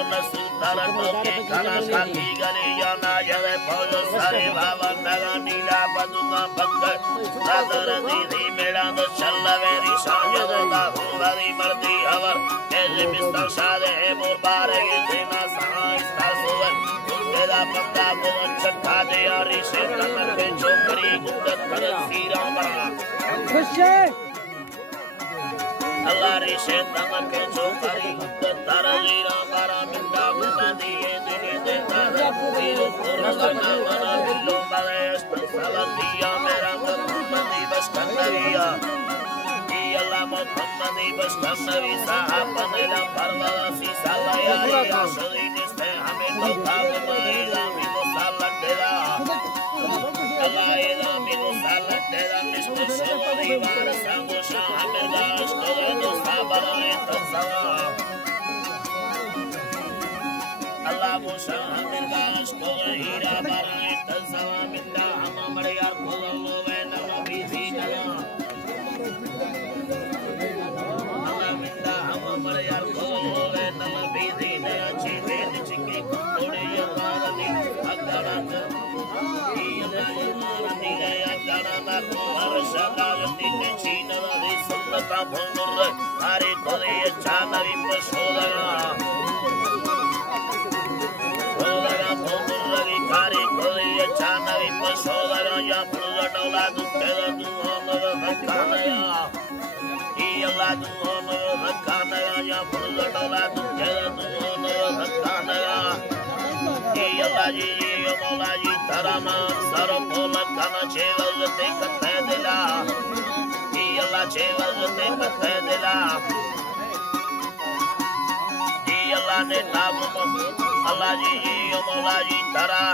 Sultana toke kana shakti gani yana yave phojo sare baba naga nila baduna bakkar radar didi melando challaveri sanjada hungari mardi avar eze mistal shade he murbare gizina saha istasuvar tera banda bolan chatta de yari se tamar ke chokri guddat karat sira bara Allah ri se tamar ke chokri guddat tarira bara minda bunda diye diye de tara puro purana mana billo bales salatiya mera muhammadi bas kanariya Allah muhammadi bas kanari sahaban ila parvasi salaya ya sudin se hame to bhagwaya mino salatera Allah ila mino salatera misne soli var sangosha amergas todo sabare tasava Allah Musa amergas todo hira bare tasava minda amamare yar kholo ve nama bizi nama Allah minda amamare yar kholo ve nama bizi nama chive chiki kode yarani agara Hari kole chana vipasodana Sodana bondurra vikari kole chana vipasodana ya purga dola dukkeda duhono vakkanaya Iyalla duhono vakkanaya ya purga dola dukkeda duhono vakkanaya Iyalla ji mola ji tarama saropola kana chela te katedela Iyalla chela te katedela Iyalla ne namu Allah ji mola ji tara